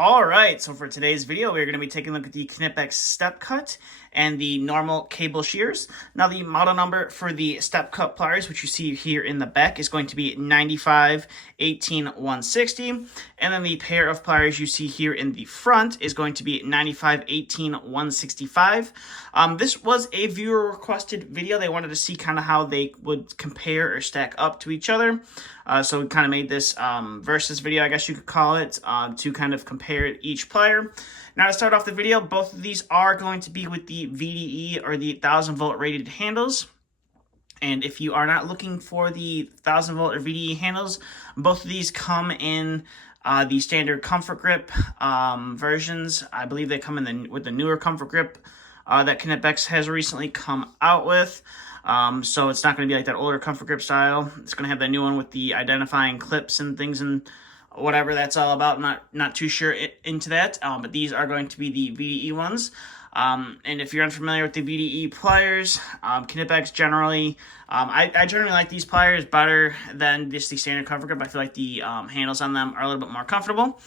All right, so for today's video, we're going to be taking a look at the Knipex StepCut and the normal cable shears. Now, the model number for the StepCut pliers, which you see here in the back, is going to be 95-18-160. And then the pair of pliers you see here in the front is going to be 95-18-165. This was a viewer requested video. They wanted to see kind of how they would compare or stack up to each other. So we kind of made this versus video, I guess you could call it, to kind of compare each plier. Now, to start off the video, both of these are going to be with the VDE or the 1000-volt rated handles. And if you are not looking for the 1000-volt or VDE handles, both of these come in the standard comfort grip versions. I believe they come in with the newer comfort grip that Knipex has recently come out with. So it's not going to be like that older comfort grip style. It's going to have the new one with the identifying clips and things and whatever that's all about. I'm not too sure into that, but these are going to be the VDE ones. And if you're unfamiliar with the VDE pliers, Knipex generally, I generally like these pliers better than just the standard comfort grip. I feel like the handles on them are a little bit more comfortable.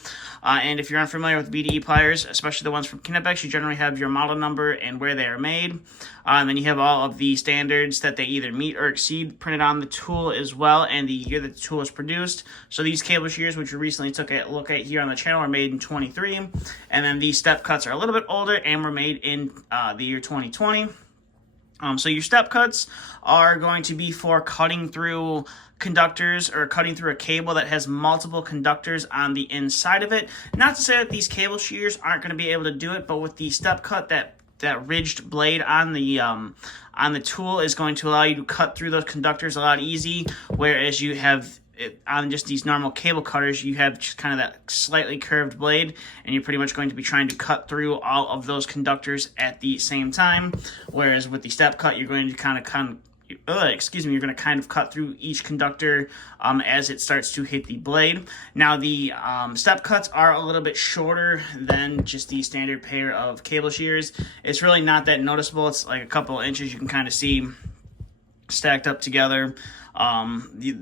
And if you're unfamiliar with VDE pliers, especially the ones from Knipex, you generally have your model number and where they are made. And then you have all of the standards that they either meet or exceed printed on the tool as well, and the year that the tool was produced. So these cable shears, which we recently took a look at here on the channel, are made in 23. And then these StepCuts are a little bit older and were made in the year 2020. So your StepCuts are going to be for cutting through conductors or cutting through a cable that has multiple conductors on the inside of it. Not to say that these cable shears aren't going to be able to do it, but with the StepCut, that ridged blade on the tool is going to allow you to cut through those conductors a lot easy, whereas you have on just these normal cable cutters, you have just kind of that slightly curved blade, and you're pretty much going to be trying to cut through all of those conductors at the same time. Whereas with the StepCut, you're going to you're going to kind of cut through each conductor as it starts to hit the blade. Now, the StepCuts are a little bit shorter than just the standard pair of cable shears. It's really not that noticeable. It's like a couple of inches you can kind of see stacked up together. The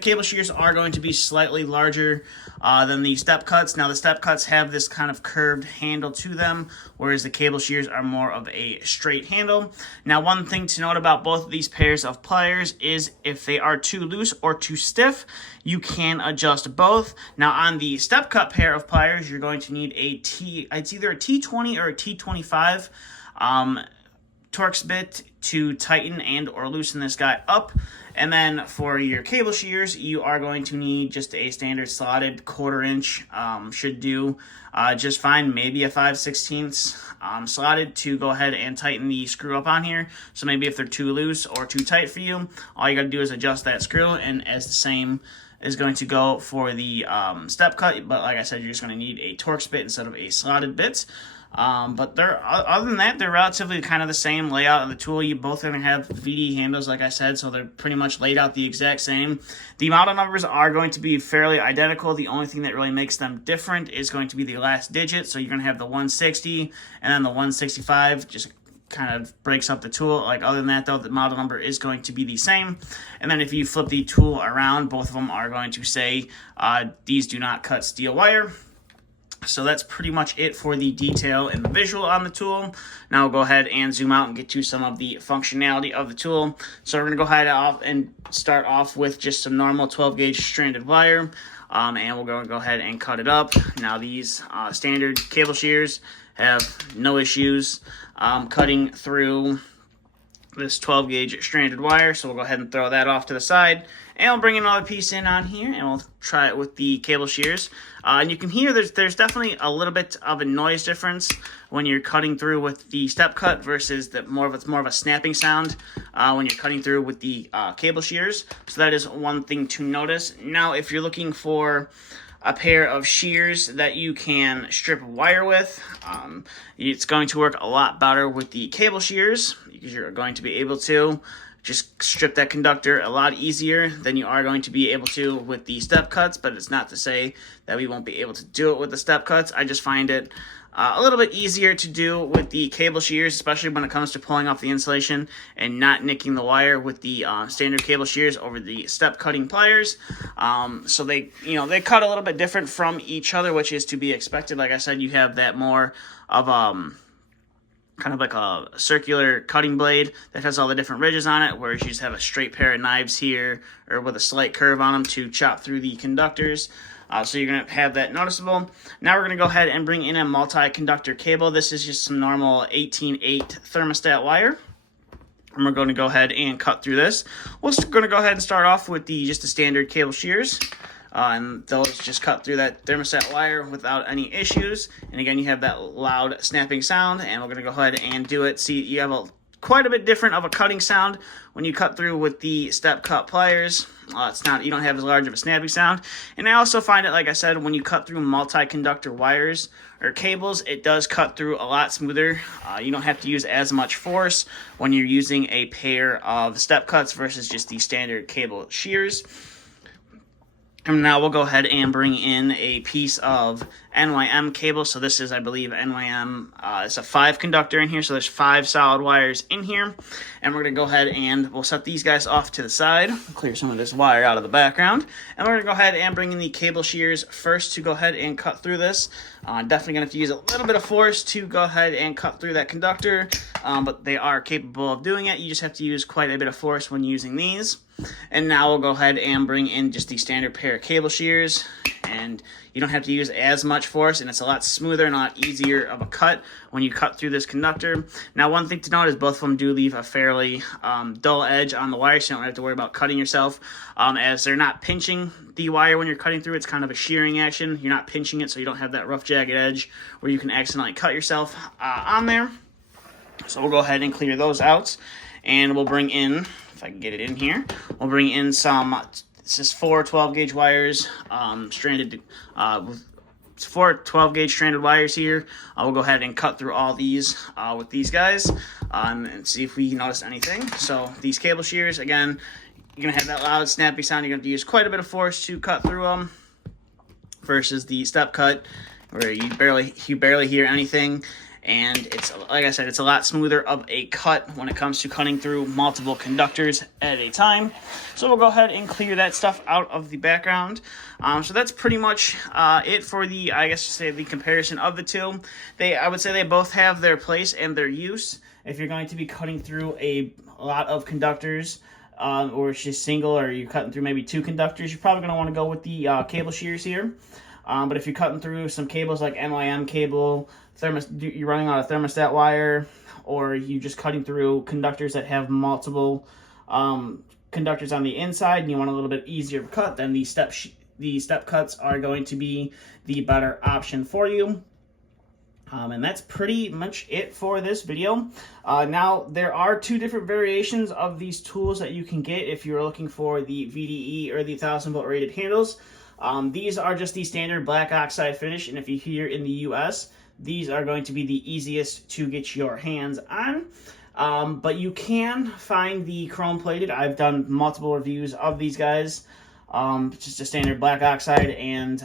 cable shears are going to be slightly larger than the StepCuts. Now, the StepCuts have this kind of curved handle to them, whereas the cable shears are more of a straight handle. Now, one thing to note about both of these pairs of pliers is if they are too loose or too stiff, you can adjust both. Now, on the StepCut pair of pliers, you're going to need it's either a T20 or a T25 Torx bit to tighten and or loosen this guy up. And then for your cable shears, you are going to need just a standard slotted 1/4 inch, should do just fine, maybe a 5/16 slotted to go ahead and tighten the screw up on here. So maybe if they're too loose or too tight for you, all you got to do is adjust that screw, and as the same is going to go for the StepCut. But like I said, you're just going to need a Torx bit instead of a slotted bit. But other than that, they're relatively kind of the same layout of the tool. You both are going to have VD handles, like I said, so they're pretty much laid out the exact same. The model numbers are going to be fairly identical. The only thing that really makes them different is going to be the last digit. So you're going to have the 160 and then the 165, just kind of breaks up the tool. Like, other than that, though, the model number is going to be the same. And then if you flip the tool around, both of them are going to say these do not cut steel wire. So that's pretty much it for the detail and the visual on the tool. Now we'll go ahead and zoom out and get to some of the functionality of the tool. So we're going to go ahead and start off with just some normal 12-gauge stranded wire. And we're going to go ahead and cut it up. Now, these standard cable shears have no issues cutting through this 12-gauge stranded wire. So we'll go ahead and throw that off to the side. And we'll bring another piece in on here, and we'll try it with the cable shears. And you can hear there's definitely a little bit of a noise difference when you're cutting through with the StepCut versus it's more of a snapping sound when you're cutting through with the cable shears. So that is one thing to notice. Now, if you're looking for a pair of shears that you can strip wire with, it's going to work a lot better with the cable shears, because you're going to be able to just strip that conductor a lot easier than you are going to be able to with the StepCuts, but it's not to say that we won't be able to do it with the StepCuts. I just find it a little bit easier to do with the cable shears, especially when it comes to pulling off the insulation and not nicking the wire with the standard cable shears over the step cutting pliers. So they cut a little bit different from each other, which is to be expected. Like I said, you have that more of kind of like a circular cutting blade that has all the different ridges on it, whereas you just have a straight pair of knives here or with a slight curve on them to chop through the conductors. So you're going to have that noticeable. Now we're going to go ahead and bring in a multi-conductor cable. This is just some normal 18/8 thermostat wire. And we're going to go ahead and cut through this. We're going to go ahead and start off with just the standard cable shears. And those just cut through that thermostat wire without any issues. And again, you have that loud snapping sound, and we're going to go ahead and do it. See, you have quite a bit different of a cutting sound when you cut through with the StepCut pliers. You don't have as large of a snapping sound. And I also find it, like I said, when you cut through multi-conductor wires or cables, it does cut through a lot smoother. You don't have to use as much force when you're using a pair of StepCuts versus just the standard cable shears. And now we'll go ahead and bring in a piece of NYM cable. So this is, I believe, NYM. It's a 5-conductor in here, so there's 5 solid wires in here. And we're going to go ahead and we'll set these guys off to the side. Clear some of this wire out of the background. And we're going to go ahead and bring in the cable shears first to go ahead and cut through this. Definitely going to have to use a little bit of force to go ahead and cut through that conductor. But they are capable of doing it. You just have to use quite a bit of force when using these. And now we'll go ahead and bring in just the standard pair of cable shears, and you don't have to use as much force, and it's a lot smoother and a lot easier of a cut when you cut through this conductor. Now, one thing to note is both of them do leave a fairly dull edge on the wire, so you don't have to worry about cutting yourself, as they're not pinching the wire when you're cutting through. It's kind of a shearing action. You're not pinching it, so you don't have that rough, jagged edge where you can accidentally cut yourself on there. So we'll go ahead and clear those out, and we'll bring in, if I can get it in here, we'll bring in some, this is 4 12-gauge wires, stranded, with 4 12-gauge stranded wires here. We'll go ahead and cut through all these with these guys and see if we notice anything. So these cable shears, again, you're going to have that loud, snappy sound. You're going to have to use quite a bit of force to cut through them versus the StepCut, where you barely hear anything. And it's, like I said, it's a lot smoother of a cut when it comes to cutting through multiple conductors at a time. So we'll go ahead and clear that stuff out of the background. So that's pretty much it for the, I guess you say, the comparison of the two. I would say they both have their place and their use. If you're going to be cutting through a lot of conductors, or it's just single, or you're cutting through maybe 2 conductors, you're probably going to want to go with the cable shears here. But if you're cutting through some cables like NYM cable, you're running out of thermostat wire, or you just cutting through conductors that have multiple conductors on the inside, and you want a little bit easier cut, then the StepCuts are going to be the better option for you. And that's pretty much it for this video. Now, there are 2 different variations of these tools that you can get if you're looking for the VDE or the 1000-volt rated handles. These are just the standard black oxide finish, and if you're here in the US, these are going to be the easiest to get your hands on. But you can find the chrome plated. I've done multiple reviews of these guys. Just a standard black oxide and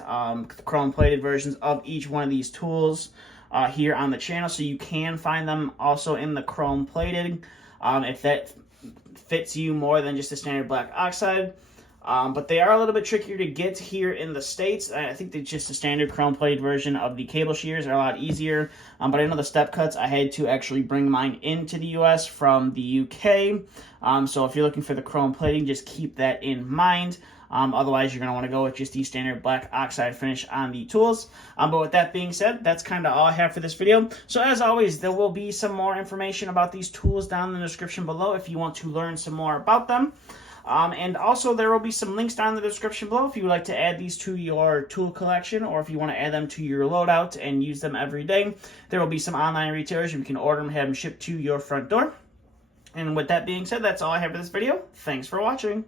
chrome plated versions of each one of these tools here on the channel. So you can find them also in the chrome plated if that fits you more than just a standard black oxide. But they are a little bit trickier to get here in the States. I think that just a standard chrome-plated version of the cable shears are a lot easier. But I know the StepCuts, I had to actually bring mine into the US from the UK. So if you're looking for the chrome plating, just keep that in mind. Otherwise, you're going to want to go with just the standard black oxide finish on the tools. But with that being said, that's kind of all I have for this video. So as always, there will be some more information about these tools down in the description below if you want to learn some more about them. And also there will be some links down in the description below if you would like to add these to your tool collection, or if you want to add them to your loadout and use them every day. There will be some online retailers you can order them, have them shipped to your front door. And with that being said, that's all I have for this video. Thanks for watching.